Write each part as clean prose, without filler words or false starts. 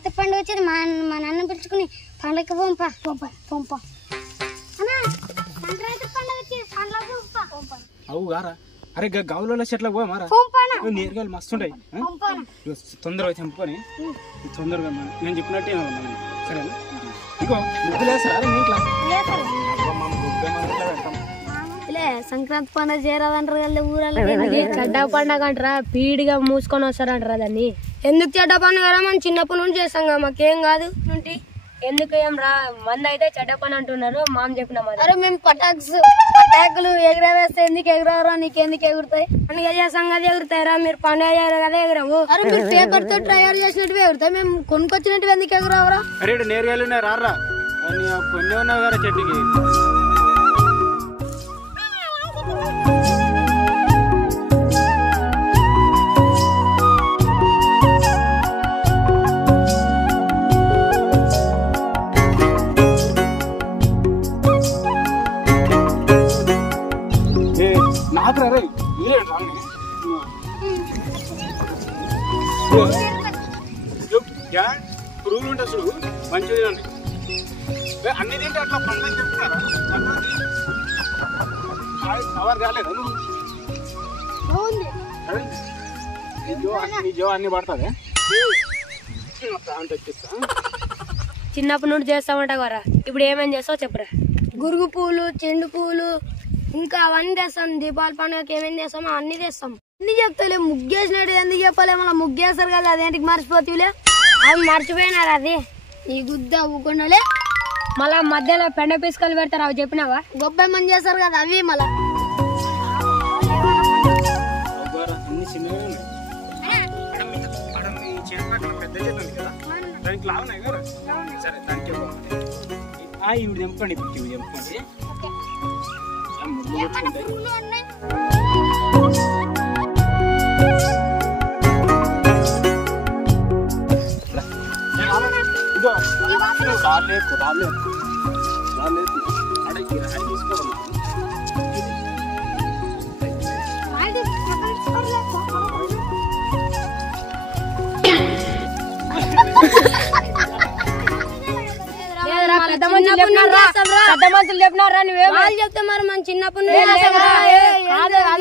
సంక్రాంతి పండుగ వచ్చేది మా నాన్న పిలుచుకుని పండుగకి పంప సంక్రాంతి పండుగ వచ్చేది పండుగ అవు గారా అరే గౌలలో చెట్లకు పో మారా నేరగాయలు మస్తు ఉంటాయి తొందరగా తెంపుకొని తొందరగా నేను చెప్పినట్టే సరేనా ఇంకో ముగ్గులు వేస్తారా మీ ఇంట్లో సంక్రాంతి పండుగ చేరాలంటారు ఊరాలు చెడ్డ పండుగ అంటారా పీడిగా మూసుకొని వస్తారంటారా దాన్ని ఎందుకు చెడ్డ పండుగ మనం చిన్నప్పటి నుంచి చేస్తాం కదా మాకేం కాదు ఎందుకు ఏం రా మంది అయితే చెడ్డ పని అంటున్నారు మామ చెప్పిన అరే మేము పటాకులు ఎగరవేస్తే ఎందుకు ఎగరవరా నీకెందుకు ఎగురుతాయి పండుగ చేస్తాం కదా ఎగురుతాయిరా మీరు పండుగ చేయరు కదా ఎగరవు అరే మీరు పేపర్ తో తయారు చేసినట్టు ఎగురుతాయి మేము కొనుక్కొచ్చినట్టు ఎందుకు ఎగరవరా అరే నేరగాయలు ఉన్నాయి రారా కొన్ని ఉన్నావు కదా చెట్టుకి పురుగులు ఉంటాయి చూడు మంచిది అన్ని తింటే అట్లా పండుగ చెప్తున్నారా కవర్ కాలేదా నువ్వు అన్ని పడుతుంది చిన్నప్పటి నుండి చేస్తామంట కదా ఇప్పుడు ఏమేం చేస్తావు చెప్పరా గురుగు పూలు చెండు పూలు ఇంకా అవన్నీ తెస్తాం దీపావళి పండుగకి ఏమేమి చేస్తామో అన్ని తెస్తాం అన్ని చెప్తాలే ముగ్గేసినట్టు ఎందుకు చెప్పాలి మళ్ళీ ముగ్గేస్తారు కదా అదేంటికి మర్చిపోతీలే అవి మర్చిపోయినారు అది ఈ గుద్ద అవ్వకుండాలే మళ్ళా మధ్యలో పెండ పిసుకలు పెడతారు అవి చెప్పినావా గొప్ప మంది చేస్తారు కదా అవి మళ్ళా తెంపండి పెద్ద మనుషులు చెప్పినారా నువ్వే చెప్తే మరి మన చిన్నప్పటి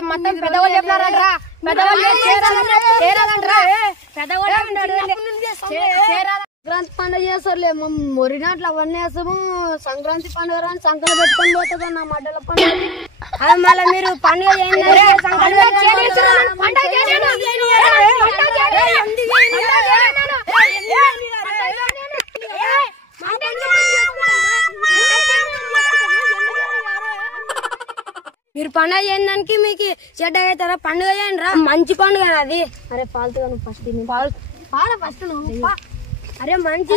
మొత్తం పెద్దవాళ్ళు చెప్పినారా సంక్రాంతి పండుగ చేస్తారులే మొరినాట్లు అవన్నీ వేస్తాము సంక్రాంతి పండుగ రాని సంకలు పెట్టుకొని పోతుంది నా మడ్డల పండుగ అది మళ్ళీ మీరు పండుగ మీరు పండుగ చేయడానికి మీకు చెడ్డ అవుతారా పండుగ చేయండి రా మంచి పండుగ అది అరే పాలుతుగా నువ్వు ఫస్ట్ ఫస్ట్ నువ్వు అరే మంచి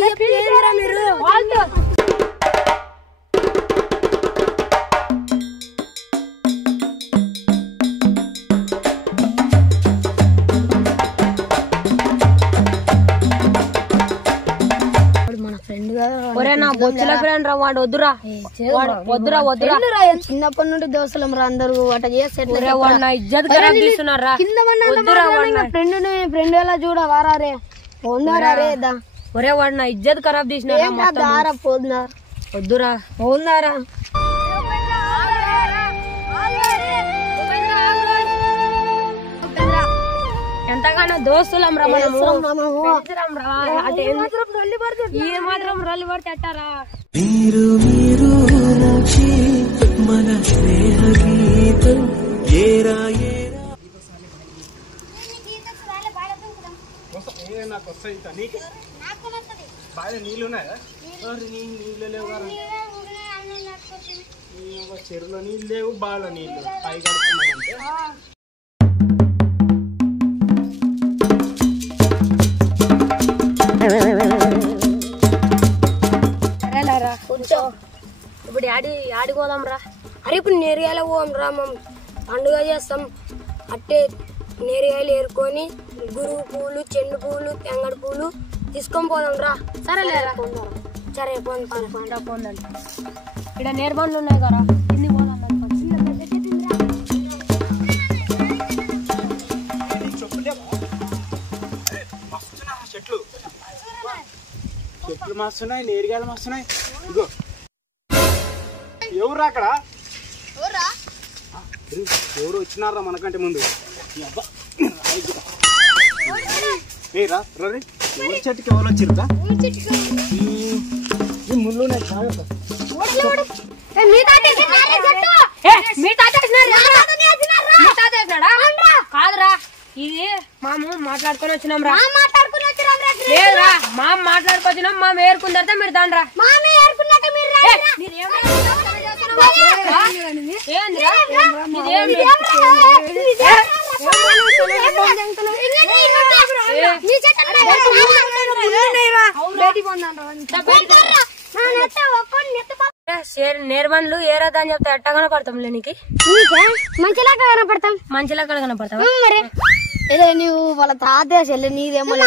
మీరు మన ఫ్రెండ్ ఒరే నా బొచ్చుల ఫ్రెండ్ రా వాడు వద్దురా చిన్నప్పటి నుండి దోస్తులం రా అందరూ అట్లా చేస్తే ఫ్రెండ్ ఎలా చూడ వారే పోన్నారే ఒరే వాడు నా ఇజ్జత్ ఖరాబ్ తీసినారా పోతున్నా వద్దురా పోన్నారా ఎంతగానో దోస్తులం రా ఏ మాత్రం రల్లి పడితే అట్టారా మన స్నేహ గీతం నాకు వస్తాయి బాగా నీళ్ళు ఉన్నాయా నీళ్ళు లేవు చెరువులో నీళ్ళు లేవు బాగా నీళ్ళు పై కడుపుతున్నామంటే కూర్చో ఇప్పుడు ఆడిపోదాం రా అరే ఇప్పుడు నేరగాయల పోదాం రా మేము పండుగ చేస్తాం అట్టే నేరగాయలు ఏరుకొని గురువు పూలు చెండు పూలు తెంగడి పూలు తీసుకొని పోదాం రా సరేలేరా సరే పోండి ఇక్కడ నేర్బండ్లు ఉన్నాయి కదా కింది పోదాం చెట్లు ముగ్గులు మస్తున్నాయి, నేరుగాయలు మస్తున్నాయి. ఇగో ఎవరు అక్కడ? ఎవరు వచ్చినారా మనకంటే ముందు? ఏ రా రీ, ఎవరి చెట్టుకి ఎవరు వచ్చిర్రా? ముళ్ళు కాదురా, ఇది మాము మాట్లాడుకొని వచ్చినాం రా. లేదురా, మామ మాట్లాడుకొచ్చినాం. మామ ఏరుకున్న తర్వాత మీరు దాని రా. నేర్బండ్లు ఏరాదా అని చెప్తే ఎట్టా కనపడతాం లేనికి? మంచిలా కనపడతాం. మంచిలా కనపడతావా? మరి ఏదో నువ్వు వాళ్ళ తాతేసే నీదేమో మా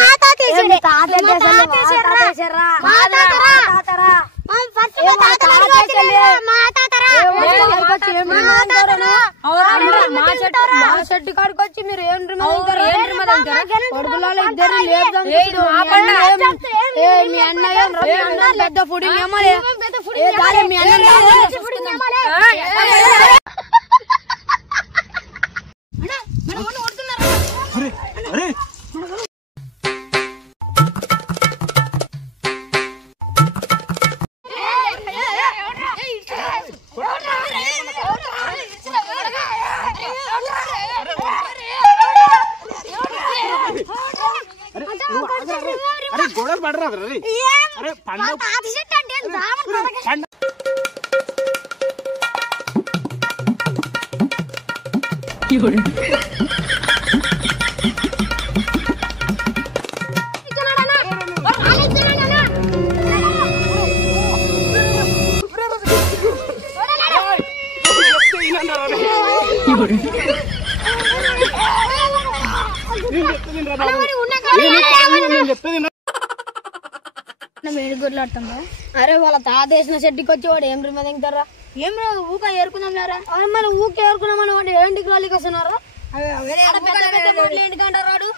చెట్టు కాడికి వచ్చి మీరు మీ అన్నయ్య పెద్ద ఫుడ్ మీ అన్న గొడవలు పడరాదు. అరే పండు అరే వాళ్ళ తాత వేసిన చెట్టుకి వచ్చి వాడు ఏం రిమ తింటారా? ఏం ఊక ఏరుకున్నాం లేరా? అరే మనం ఊక ఏరుకున్నామని వాడు ఏంటికి వాళ్ళకి వస్తున్నారా? ఏంటికంటారు?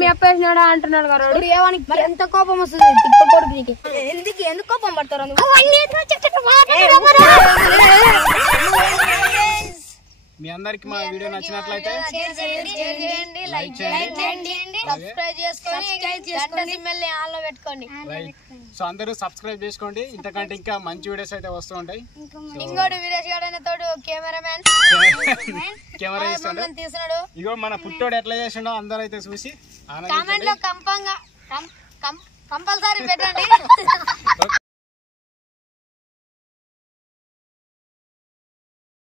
మీ అప్ప వేసినాడా అంటున్నాడు కదా. ఏమని ఎంత కోపం వస్తుంది తిక్క కొడుకు? ఎందుకు కోపం పడతారు? మీ అందరికి మా వీడియో నచ్చినట్లయితే లైక్ చేయండి, సబ్స్క్రైబ్ చేసుకొని ఆన్లో పెట్టుకోండి. సో అందరూ సబ్స్క్రైబ్ చేసుకోండి. ఇంతకంటే ఇంకా మంచి వీడియోస్ అయితే వస్తూ ఉంటాయి. ఇంకోటి వీరేష్ గారు అనే తోడు కెమెరా తీస్తున్నాడు. ఇగో మన పుట్టోడు ఎట్లా చేసిండో అందరూ అయితే చూసి కామెంట్ లో కంపల్సరీ పెట్టండి.